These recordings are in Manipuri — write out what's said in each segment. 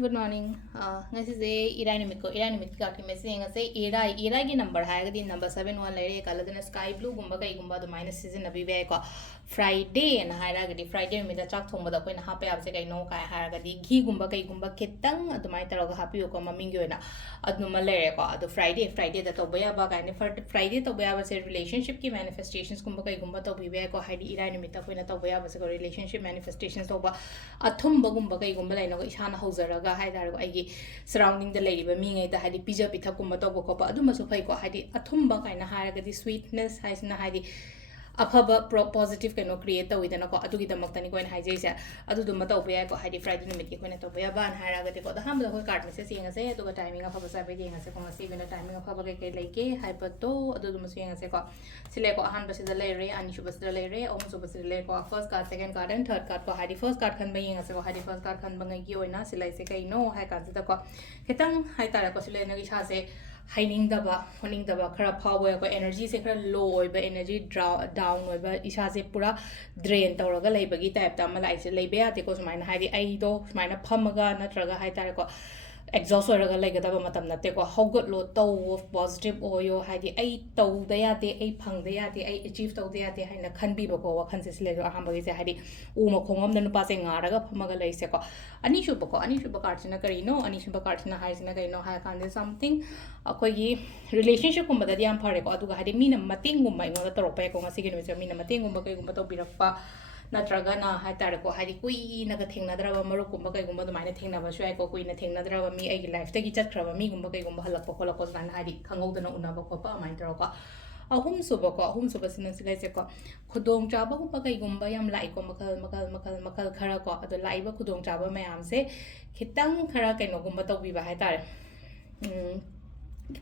Good morning. Ngasigi irai numit card message ngase irai ki number haigadi number 71 lere kaladana sky blue gumba kai gumba do minus season abi ve ko Friday na hairagadi Friday numit da chak thongba da koina hape abse kai no kai hairagadi ghi gumba kai gumba ketang adumai taraga happy ko maming yoina adnuma lere ko adu Friday da toboya ba kai ne Friday toboya ba se relationship ki manifestations gumba kai gumba to bibe ko haidi irai numit da koina toboya ba se ko relationship manifestations toba athum ba gumba kai gumba laina ko isana hozaraga haidar aigi surrounding the lady mi ngai da hadi pija pitha kum to ko pa adu masu phai ko hadi athumba kaina haraga di sweetness haisna hadi afaba positive kaino create tawidana ko adu gi damak tani ko en haijai sa adu dum ta obe ko hadi Friday numit ki ko na to ba ban haraga de ko da ham da ko card message yenga se adu ga timing afaba sa be yenga se ko ngasi bena timing afaba ke ke like hyper to adu dum su yenga se ko sile ko ahan basi da le re ani shu basi da le re om su basi le ko first card second card and third card ko hadi first card khan ba yenga se ko hadi first card khan ba ngai gi oina silai se kai no hai card da ko ketang hai tara ko sile na gi sa se hiding daba honing daba khara power ko energy se khara low oiba energy down oiba isa se pura drain tawraga leibagi type ta malai se leibe ate ko sumaina haidi ai do sumaina phamaga natraga hai tare ko exhaust oraga legadaba matam nate ko hogot lo to positive oyo haidi ai to da yate ai phang da yate ai achieve to da yate haina khanbi ba ko wakhan se sile aham bagi se haidi u ma khongam da nu pa se ngaraga phamaga lai se ko ani shu ba card sina kari no ani shu ba card sina hai sina kai no hai kan something akoi gi relationship kum ba da yam phare ko adu ga haidi mina mating gum mai ngora torok pa ko ngasi gi no se mina mating gum ba kai gum ba to birakpa natraga na hai tare ko hari kui na ga thengna draba maru kumba kai gumba dumaina thengna ba shwai ko kui na thengna draba mi ai life ta gi chat khraba mi gumba kai gumba halak ko lako san hari khangau dana una ba ko pa mai tro ko ahum suba sin silai se ko khudong chaba gumba kai gumba yam lai ko makal khara ko ado lai ba khudong chaba mayam se khitang khara kai no gumba to bi ba hai tare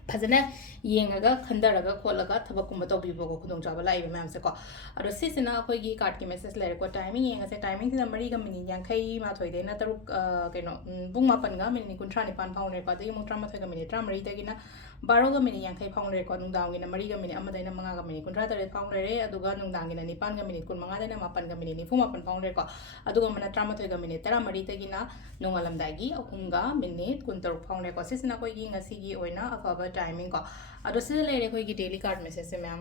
fazana yengaga khandaraga kholaga thabakuma tawbibo ko khudong chaba lai ba mam se ko aro sisina khoi gi card ki message lere ko timing yenga se timing sina mari ga mini yankai ma thoi de na taruk kaino bung ma pan ga mini kunthra ni pan phang re ko de mung trama thoi ga mini tram mari de gi na baro ga mini yankai phang re ko nung dang gi na mari ga mini amada na manga ga mini kunthra tare phang re aduga nung dang gi na ni pan ga mini kun manga de na ma pan ga mini ni fu ma pan phang re ko aduga mana trama thoi ga mini tara mari de gi na nungalam dai gi ahunga minute kun taruk phang re ko sisina khoi gi ngasi gi oina afaba timing ko ado sile le khoi gi daily card message se ma'am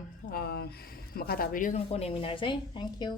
makata video sum ko name winner say thank you